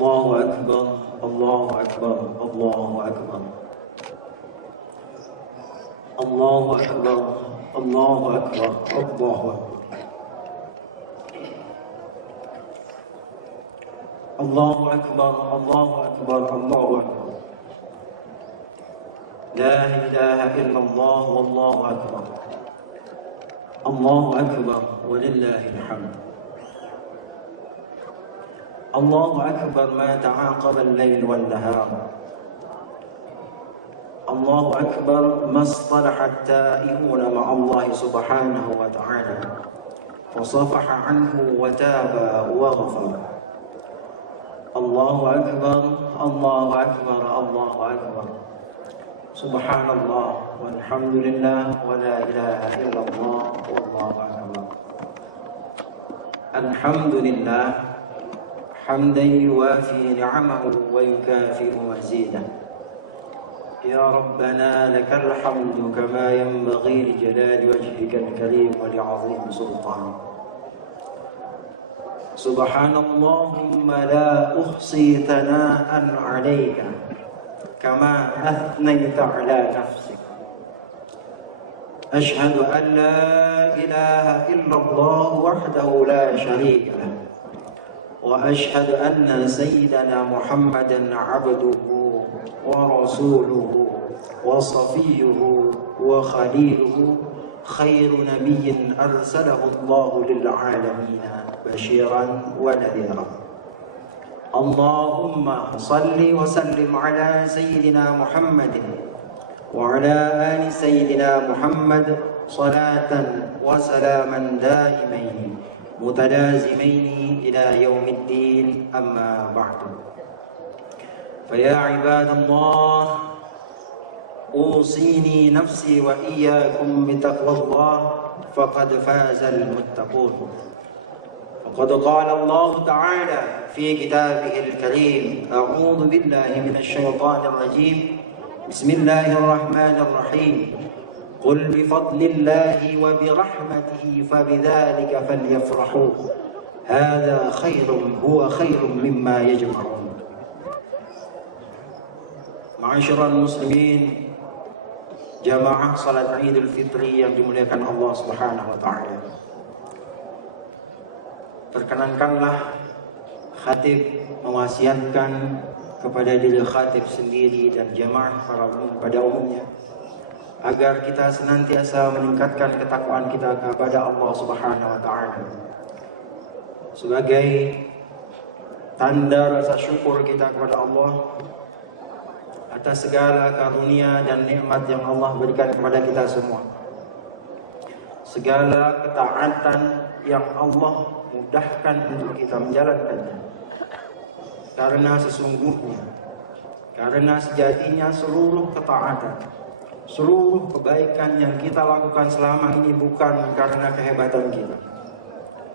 الله أكبر الله أكبر الله أكبر الله أكبر الله أكبر الله أكبر الله أكبر الله أكبر الله أكبر لا إله إلا الله والله أكبر الله أكبر ولله الحمد الله أكبر ما تعاقب الليل والنهار الله أكبر ما اصطلح التائبون مع الله سبحانه وتعالى وصفح عنه وتاب وغفر الله أكبر الله أكبر الله أكبر سبحان الله والحمد لله ولا إله إلا الله والله أكبر الحمد لله حمدا يوافي نعمه ويكافئ مزيده يا ربنا لك الحمد كما ينبغي لجلال وجهك الكريم ولعظيم سلطانك سبحان اللهم لا أحصي ثناء عليك كما أثنيت على نفسك أشهد أن لا إله إلا الله وحده لا شريك له وأشهد أن سيدنا محمدا عبده ورسوله وصفيه وخليله خير نبي أرسله الله للعالمين بشيرا ونذيرا اللهم صل وسلم على سيدنا محمد وعلى آل سيدنا محمد صلاة وسلاما دائمين متلازمين إلى يوم الدين أما بعد فيا عباد الله أوصيني نفسي وإياكم بتقوى الله فقد فاز المتقون وقد قال الله تعالى في كتابه الكريم أعوذ بالله من الشيطان الرجيم بسم الله الرحمن الرحيم قل بفضل الله وبرحمته فبذلك فليفرحوا هذا هو خير مما يجمعون Ma'asyiral muslimin, jamaah salat Idul Fitri yang dimuliakan Allah Subhanahu wa taala. Perkenankanlah khatib mewasiatkan kepada diri khatib sendiri dan jamaah pada umumnya agar kita senantiasa meningkatkan ketakwaan kita kepada Allah Subhanahu wa taala. Sebagai tanda rasa syukur kita kepada Allah atas segala karunia dan nikmat yang Allah berikan kepada kita semua. Segala ketaatan yang Allah mudahkan untuk kita menjalankannya. Karena sesungguhnya, karena sejatinya seluruh ketaatan, seluruh kebaikan yang kita lakukan selama ini bukan karena kehebatan kita,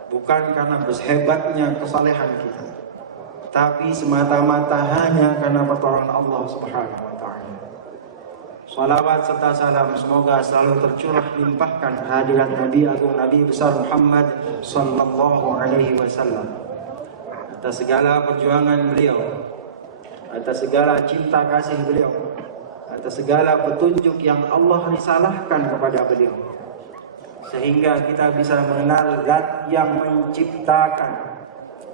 bukan karena hebatnya kesalehan kita, tapi semata-mata hanya karena pertolongan Allah Subhanahu wa taala. Salawat serta salam semoga selalu tercurah limpahkan hadirat Nabi Agung Nabi besar Muhammad sallallahu alaihi wasallam atas segala perjuangan beliau, atas segala cinta kasih beliau, atas segala petunjuk yang Allah risalahkan kepada beliau, sehingga kita bisa mengenal zat yang menciptakan,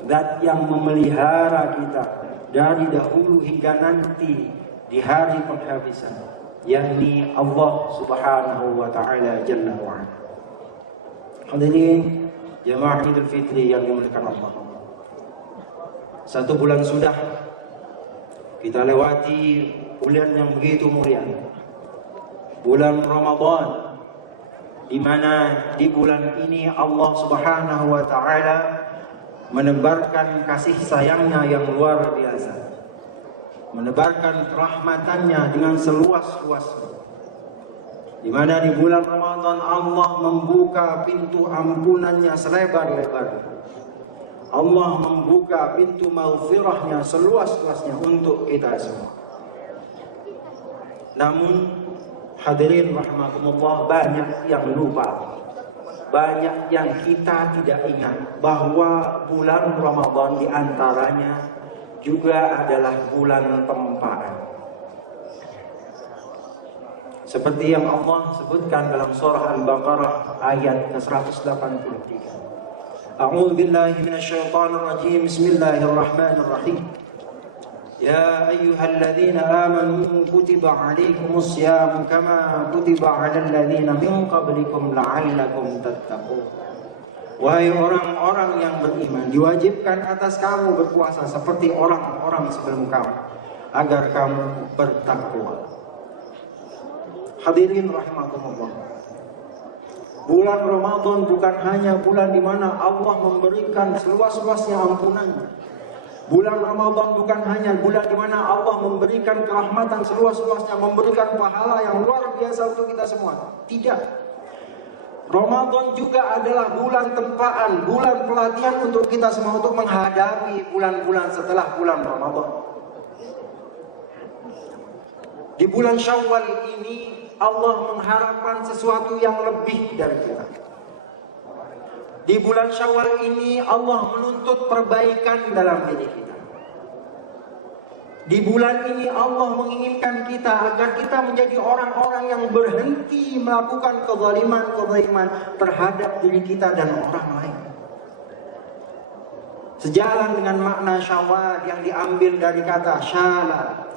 zat yang memelihara kita dari dahulu hingga nanti di hari penghabisan, yakni Allah Subhanahu wa taala jalla wa ala. Hadirin jamaah Idul Fitri yang dimuliakan Allah. 1 bulan sudah kita lewati bulan yang begitu mulia, bulan Ramadan, di mana di bulan ini Allah Subhanahu wa taala menebarkan kasih sayangnya yang luar biasa, menebarkan rahmatannya dengan seluas-luasnya, di mana di bulan Ramadan Allah membuka pintu ampunannya selebar-lebarnya, Allah membuka pintu maghfirahnya seluas-luasnya untuk kita semua. Namun hadirin rahimakumullah, banyak yang lupa, banyak yang kita tidak ingat bahwa bulan Ramadan diantaranya juga adalah bulan tempaan. Seperti yang Allah sebutkan dalam surah Al-Baqarah ayat ke-183. A'udzu billahi minasyaitonir rajim. Bismillahirrahmanirrahim. Ya ayyuhalladzina amanu kutiba 'alaikumus syiyam kama kutiba 'alal ladzina min qablikum la'allakum tattaqun. Wahai orang-orang yang beriman, diwajibkan atas kamu berpuasa seperti orang-orang sebelum kamu agar kamu bertakwa. Hadirin rahimakumullah. Bulan Ramadan bukan hanya bulan di mana Allah memberikan seluas-luasnya ampunannya. Bulan Ramadan bukan hanya bulan di mana Allah memberikan kerahmatan seluas-luasnya, memberikan pahala yang luar biasa untuk kita semua. Tidak. Ramadan juga adalah bulan tempaan, bulan pelatihan untuk kita semua untuk menghadapi bulan-bulan setelah bulan Ramadan. Di bulan Syawal ini Allah mengharapkan sesuatu yang lebih dari kita. Di bulan Syawal ini Allah menuntut perbaikan dalam diri kita. Di bulan ini Allah menginginkan kita agar kita menjadi orang-orang yang berhenti melakukan kezaliman-kezaliman terhadap diri kita dan orang lain. Sejalan dengan makna Syawal yang diambil dari kata syala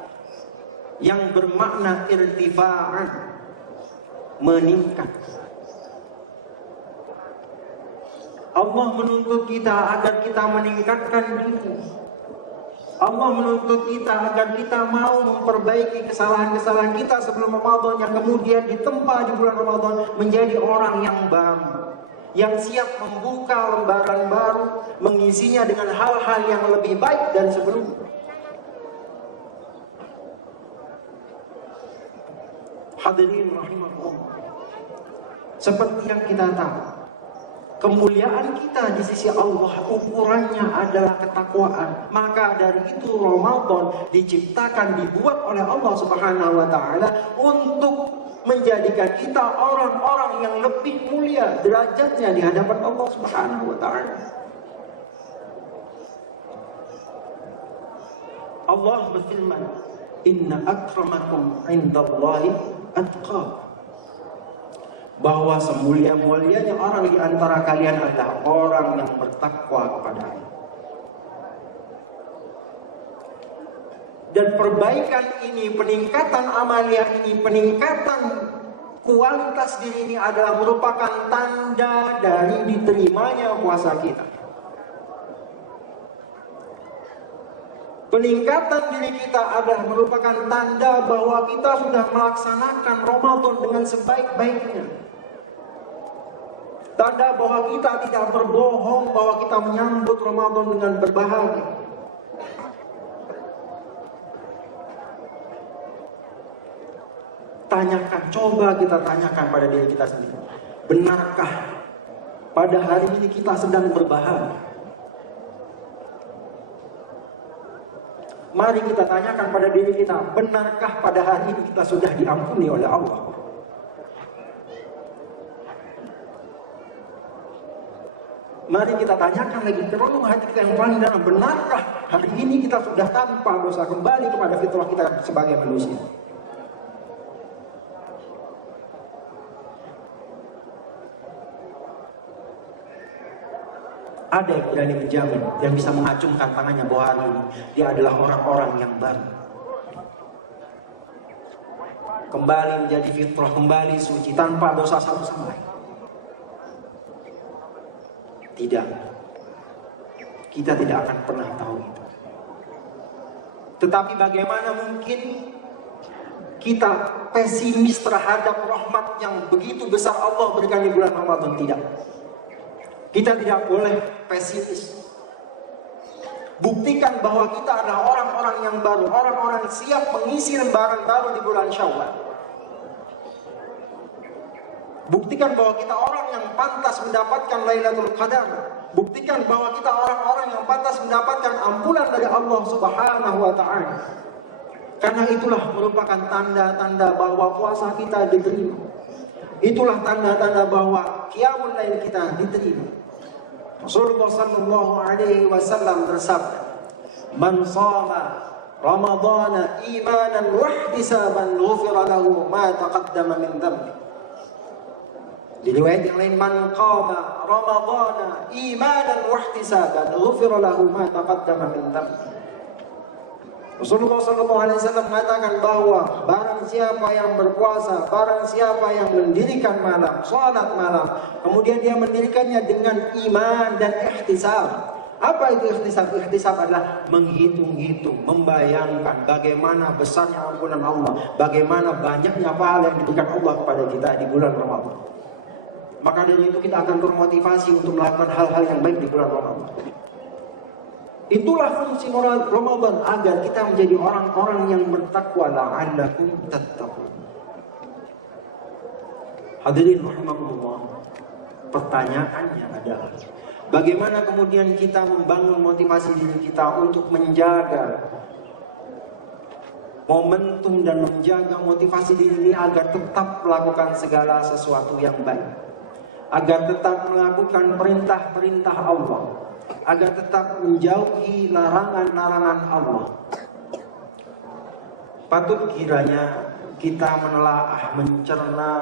yang bermakna irtifa'an, meningkat. Allah menuntut kita agar kita meningkatkan diri. Allah menuntut kita agar kita mau memperbaiki kesalahan-kesalahan kita sebelum Ramadan yang kemudian ditempa di bulan Ramadan menjadi orang yang baru, yang siap membuka lembaran baru, mengisinya dengan hal-hal yang lebih baik dari sebelumnya. Hadirin rahimakumullah. Seperti yang kita tahu, kemuliaan kita di sisi Allah ukurannya adalah ketakwaan. Maka dari itu Ramadan diciptakan, dibuat oleh Allah Subhanahu wa taala untuk menjadikan kita orang-orang yang lebih mulia derajatnya di hadapan Allah Subhanahu wa taala. Allah berfirman, "Inna akramakum 'indallahi atqakum." Bahwa semulia-mulianya orang di antara kalian adalah orang yang bertakwa kepada Allah. Dan perbaikan ini, peningkatan amalia ini, peningkatan kualitas diri ini adalah merupakan tanda dari diterimanya puasa kita. Peningkatan diri kita adalah merupakan tanda bahwa kita sudah melaksanakan Ramadan dengan sebaik-baiknya. Tanda bahwa kita tidak berbohong, bahwa kita menyambut Ramadan dengan berbahagia. Coba kita tanyakan pada diri kita sendiri. Benarkah pada hari ini kita sedang berbahagia? Mari kita tanyakan pada diri kita, benarkah pada hari ini kita sudah diampuni oleh Allah? Mari kita tanyakan lagi ke relung hati kita yang paling dalam, benarkah hari ini kita sudah tanpa dosa kembali kepada fitrah kita sebagai manusia? Ada yang berani menjamin, yang bisa mengacungkan tangannya bahwa hari ini dia adalah orang-orang yang baru, kembali menjadi fitrah, kembali suci tanpa dosa satu sama lain. Tidak, kita tidak akan pernah tahu itu. Tetapi bagaimana mungkin kita pesimis terhadap rahmat yang begitu besar Allah berikan di bulan Ramadan? Tidak. Kita tidak boleh pesimis. Buktikan bahwa kita adalah orang-orang yang baru, orang-orang siap mengisi lembaran baru di bulan Syawal. Buktikan bahwa kita orang yang pantas mendapatkan Lailatul Qadar. Buktikan bahwa kita orang-orang yang pantas mendapatkan ampunan dari Allah Subhanahu wa taala. Karena itulah merupakan tanda-tanda bahwa puasa kita diterima. Itulah tanda-tanda bahwa qiyamul lail kita diterima. Rasulullah sallallahu alaihi wasallam bersabda, Man shama Ramadhana imanan wa ihtisaban ghufira lahu ma taqaddama min dhanbi. Di riwayat yang lain, man qama Ramadhana imanan wa ihtisaban ghufira lahu ma taqaddama min dhanbi. Rasulullah SAW mengatakan bahwa barang siapa yang berpuasa, barang siapa yang mendirikan malam, sholat malam, kemudian dia mendirikannya dengan iman dan ihtisab. Apa itu ihtisab? Ihtisab adalah menghitung-hitung, membayangkan bagaimana besarnya ampunan Allah, bagaimana banyaknya pahala yang diberikan Allah kepada kita di bulan Ramadan. Maka dari itu kita akan termotivasi untuk melakukan hal-hal yang baik di bulan Ramadan. Itulah fungsi Ramadan, agar kita menjadi orang-orang yang bertakwa, la'allakum tattaqun. Hadirin rahimakumullah, pertanyaannya adalah bagaimana kemudian kita membangun motivasi diri kita untuk menjaga momentum dan menjaga motivasi diri ini agar tetap melakukan segala sesuatu yang baik, agar tetap melakukan perintah-perintah Allah, agar tetap menjauhi larangan-larangan Allah. Patut kiranya kita menelaah, mencerna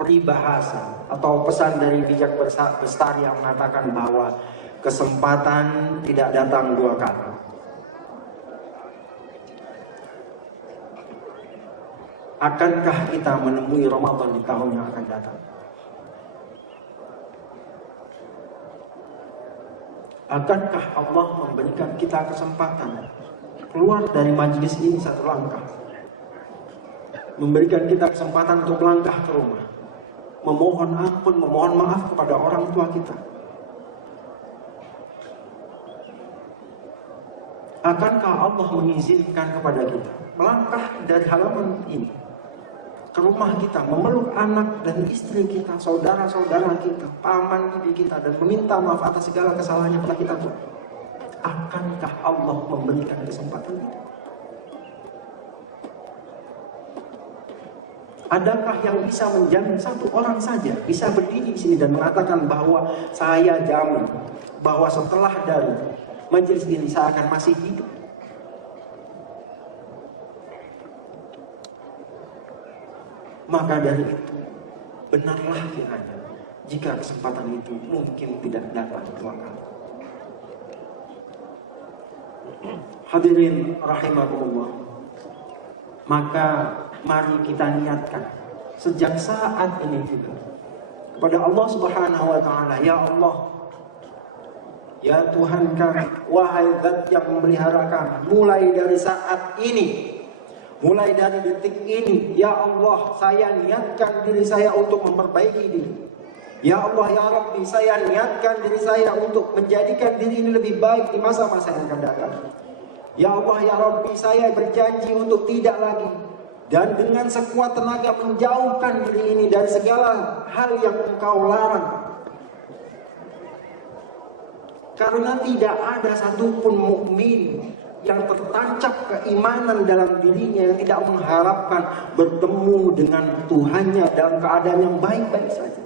peribahasa atau pesan dari bijak bestari yang mengatakan bahwa kesempatan tidak datang dua kali. Akankah kita menemui Ramadan di tahun yang akan datang? Akankah Allah memberikan kita kesempatan keluar dari majelis ini satu langkah, memberikan kita kesempatan untuk melangkah ke rumah, memohon ampun, memohon maaf kepada orang tua kita? Akankah Allah mengizinkan kepada kita melangkah dari halaman ini ke rumah kita, memeluk anak dan istri kita, saudara-saudara kita, paman bibi kita, dan meminta maaf atas segala kesalahan yang pernah kita buat? Akankah Allah memberikan kesempatan itu? Adakah yang bisa menjamin satu orang saja bisa berdiri di sini dan mengatakan bahwa saya jamin bahwa setelah dari majelis ini saya akan masih hidup? Maka dari itu, benarlah kiranya jika kesempatan itu mungkin tidak datang dua kali. Hadirin rahimakumullah, maka mari kita niatkan sejak saat ini juga kepada Allah Subhanahu wa taala, ya Allah, ya Tuhan kami, wahai Zat yang memelihara kami, mulai dari saat ini, mulai dari detik ini, ya Allah, saya niatkan diri saya untuk memperbaiki diri. Ya Allah, ya Rabbi, saya niatkan diri saya untuk menjadikan diri ini lebih baik di masa-masa yang akan datang. Ya Allah, ya Rabbi, saya berjanji untuk tidak lagi dan dengan sekuat tenaga menjauhkan diri ini dari segala hal yang Engkau larang. Karena tidak ada satupun mukmin yang tertancap keimanan dalam dirinya yang tidak mengharapkan bertemu dengan Tuhannya dalam keadaan yang baik-baik saja.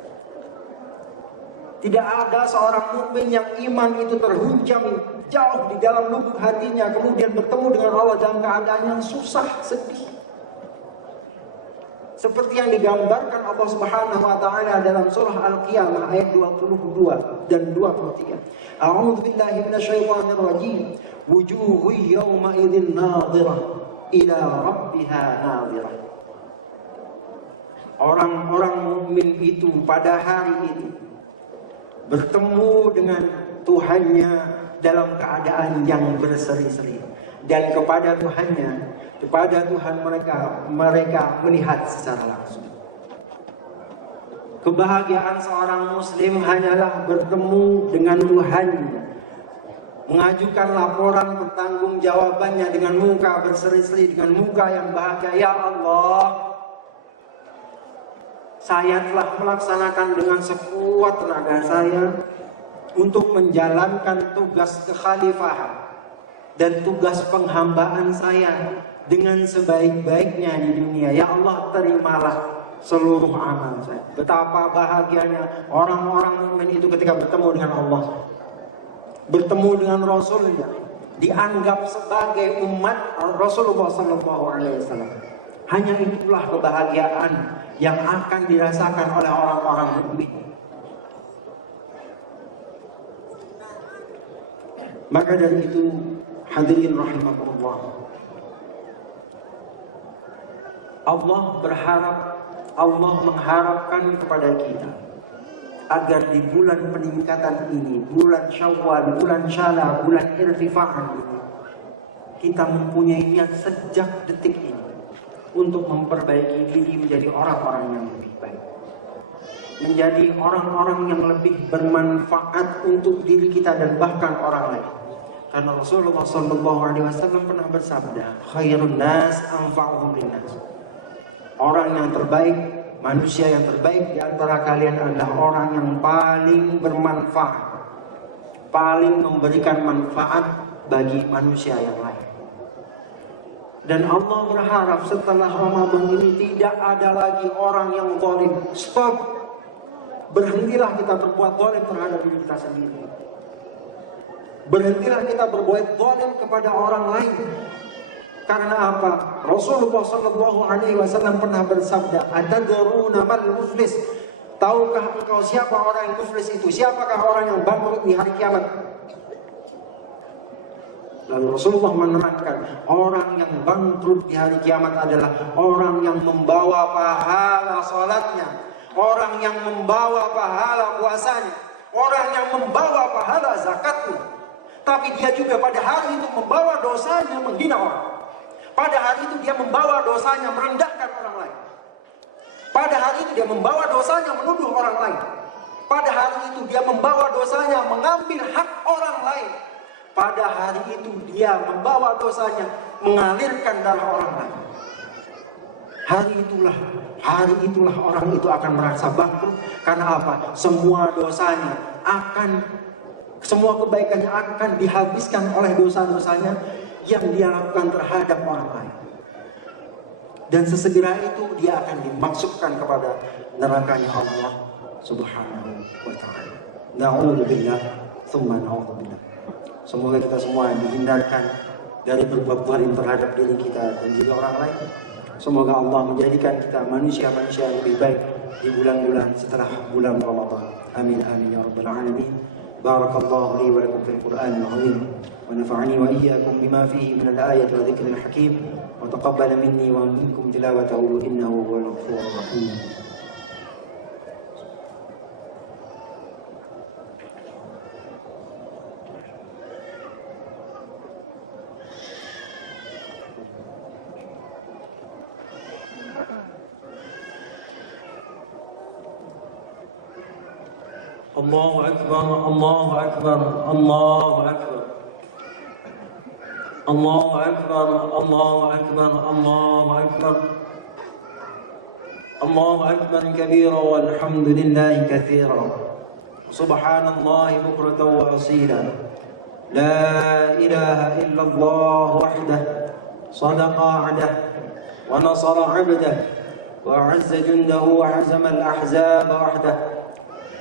Tidak ada seorang mukmin yang iman itu terhunjam jauh di dalam lubuk hatinya, kemudian bertemu dengan Allah dalam keadaan yang susah, sedih. Seperti yang digambarkan Allah Subhanahu wa taala dalam surah Al-Qiyamah ayat 22 dan 23. A'udzu billahi minasyaitonir rajim. Wujuhu yawma idzin nadhirah ila rabbiha nadhirah. Orang-orang mukmin itu pada hari ini bertemu dengan Tuhannya dalam keadaan yang berseri-seri, dan kepada Tuhannya, kepada Tuhan mereka melihat secara langsung. Kebahagiaan seorang muslim hanyalah bertemu dengan Tuhannya, mengajukan laporan pertanggungjawabannya dengan muka berseri-seri, dengan muka yang bahagia. Ya Allah, saya telah melaksanakan dengan sekuat tenaga saya untuk menjalankan tugas kekhalifahan dan tugas penghambaan saya dengan sebaik-baiknya di dunia. Ya Allah, terimalah seluruh amal saya. Betapa bahagianya orang-orang mukmin itu ketika bertemu dengan Allah. bertemu dengan Rasulnya, dianggap sebagai umat Rasulullah SAW. Hanya itulah kebahagiaan yang akan dirasakan oleh orang-orang mukmin. Maka dari itu, hadirin rahimakumullah, Allah mengharapkan kepada kita agar di bulan peningkatan ini, bulan Syawal, bulan Syala, bulan Irtifa'an ini, kita mempunyai niat sejak detik ini untuk memperbaiki diri menjadi orang-orang yang lebih baik, menjadi orang-orang yang lebih bermanfaat untuk diri kita dan bahkan orang lain. Karena Rasulullah SAW pernah bersabda, khairun nas anfa'uhum linnas. Orang yang terbaik, manusia yang terbaik di antara kalian adalah orang yang paling bermanfaat, paling memberikan manfaat bagi manusia yang lain. Dan Allah berharap setelah Ramadan ini tidak ada lagi orang yang zalim. Stop. Berhentilah kita berbuat zalim terhadap diri kita sendiri. Berhentilah kita berbuat zalim kepada orang lain. Karena apa? Rasulullah SAW pernah bersabda, "Atadruna mal muflis?" Tahukah engkau siapa orang yang muflis itu? Siapakah orang yang bangkrut di hari kiamat? Lalu Rasulullah menerangkan, orang yang bangkrut di hari kiamat adalah orang yang membawa pahala salatnya, orang yang membawa pahala puasanya, orang yang membawa pahala zakatnya, tapi dia juga pada hari itu membawa dosanya menghina orang. Pada hari itu dia membawa dosanya merendahkan orang lain. Pada hari itu dia membawa dosanya menuduh orang lain. Pada hari itu dia membawa dosanya mengambil hak orang lain. Pada hari itu dia membawa dosanya mengalirkan darah orang lain. Hari itulah orang itu akan merasa bangkrut. Karena apa? Semua dosanya semua kebaikannya akan dihabiskan oleh dosa-dosanya yang dia lakukan terhadap orang lain. Dan sesegera itu dia akan dimasukkan kepada nerakanya Allah Subhanahu wa ta'ala. Na'udzubillah, tsumma na'udzubillah. Semoga kita semua dihindarkan dari berbuat zalim terhadap diri kita dan juga orang lain. Semoga Allah menjadikan kita manusia-manusia yang lebih baik di bulan-bulan setelah bulan Ramadan. Amin amin ya rabbal alamin. Barakallahu li wa lakum fil Qur'anil azim. ونفعني وإياكم بما فيه من الآية والذكر الحكيم وتقبل مني ومنكم تلاوته إنه هو الغفور الرحيم. الله أكبر الله أكبر الله أكبر الله أكبر الله أكبر الله أكبر الله أكبر كبيرا والحمد لله كثيرا سبحان الله بكرة وأصيلا لا إله إلا الله وحده صدق وعده ونصر عبده وأعز جنده وهزم الأحزاب وحده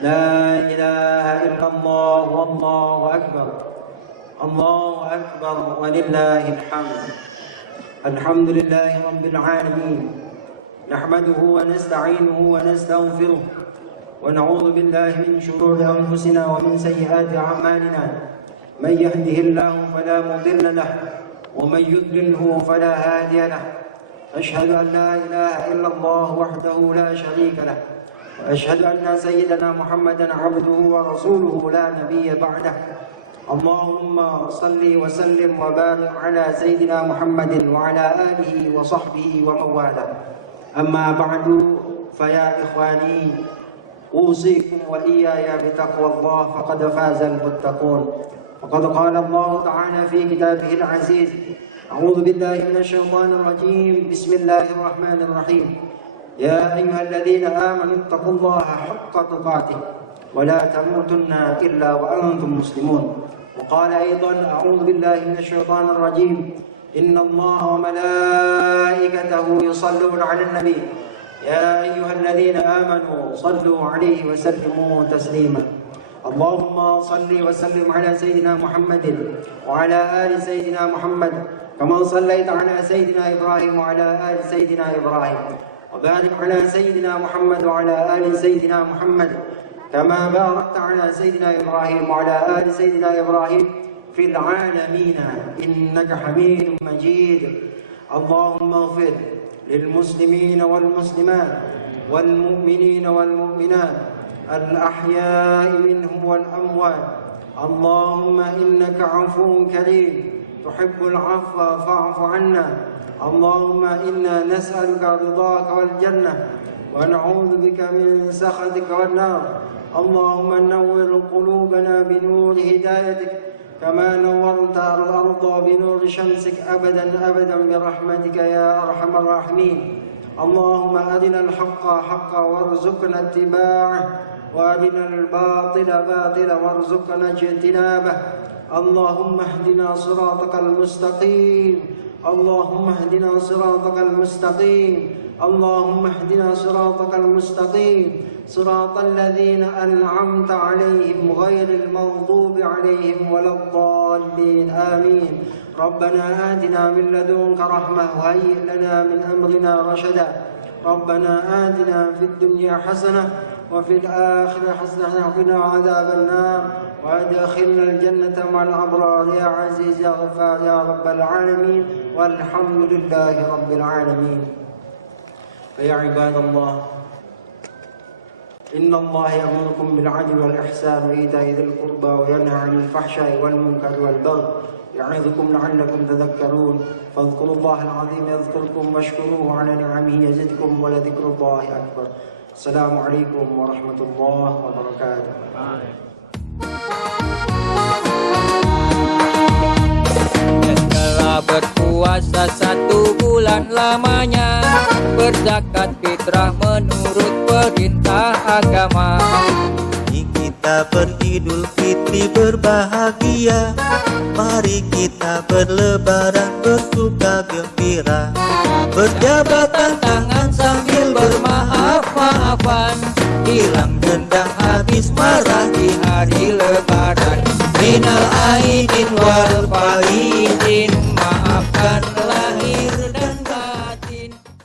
لا إله إلا الله والله أكبر الله أكبر ولله الحمد. الحمد لله رب العالمين نحمده ونستعينه ونستغفره ونعوذ بالله من شرور أنفسنا ومن سيئات أعمالنا. من يهده الله فلا مضل له ومن يضلله فلا هادي له. أشهد أن لا إله إلا الله وحده لا شريك له وأشهد أن سيدنا محمدا عبده ورسوله لا نبي بعده. اللهم صل وسلم وبارك على سيدنا محمد وعلى آله وصحبه ومن والاه. أما بعد فيا إخواني أوصيكم وإياي بتقوى الله فقد فاز المتقون. وقد قال الله تعالى في كتابه العزيز أعوذ بالله من الشيطان الرجيم بسم الله الرحمن الرحيم يا أيها الذين آمنوا اتقوا الله حق تقاته ولا تموتن إلا وأنتم مسلمون. وقال أيضا أعوذ بالله من الشيطان الرجيم إن الله وملائكته يصلون على النبي يا أيها الذين آمنوا صلوا عليه وسلموا تسليما. اللهم صل وسلم على سيدنا محمد وعلى آل سيدنا محمد كما صليت على سيدنا إبراهيم وعلى آل سيدنا إبراهيم وبارك على سيدنا محمد وعلى آل سيدنا محمد كما باركت على سيدنا إبراهيم وعلى آل سيدنا إبراهيم في العالمين إنك حميد مجيد. اللهم اغفر للمسلمين والمسلمات والمؤمنين والمؤمنات الأحياء منهم والأموات. اللهم إنك عفو كريم تحب العفو فاعف عنا. اللهم إنا نسألك رضاك والجنة ونعوذ بك من سخطك والنار. اللهم نور قلوبنا بنور هدايتك كما نورت الأرض بنور شمسك أبدا أبدا برحمتك يا أرحم الراحمين. اللهم أرنا الحق حقا وارزقنا اتباعه وأرنا الباطل باطلا وارزقنا اجتنابه. اللهم اهدنا صراطك المستقيم. اللهم اهدنا صراطك المستقيم. اللهم اهدنا صراطك المستقيم صراط الذين أنعمت عليهم غير المغضوب عليهم ولا الضالين آمين. ربنا آتنا من لدنك رحمة وهيئ لنا من أمرنا رشدا. ربنا آتنا في الدنيا حسنة وفي الآخرة حسنة وقنا عذاب النار وأدخلنا الجنة مع الأبرار يا عزيز يا غفار يا رب العالمين والحمد لله رب العالمين. فيا عباد الله إن الله يأمركم بالعدل والإحسان وإيتاء ذي القربى وينهى عن الفحشاء والمنكر والبغي يعظكم لعلكم تذكرون. فاذكروا الله العظيم يذكركم واشكروه على نعمه يزدكم ولذكر الله أكبر. السلام عليكم ورحمة الله وبركاته. Setelah berpuasa 1 bulan lamanya, berzakat fitrah menurut perintah agama. Kita beridul fitri berbahagia, mari kita berlebaran bersuka gembira, berjabatan tangan sambil bermaaf-maafan, hilang dendam habis marah di hari lebaran. Minal aidin wal faizin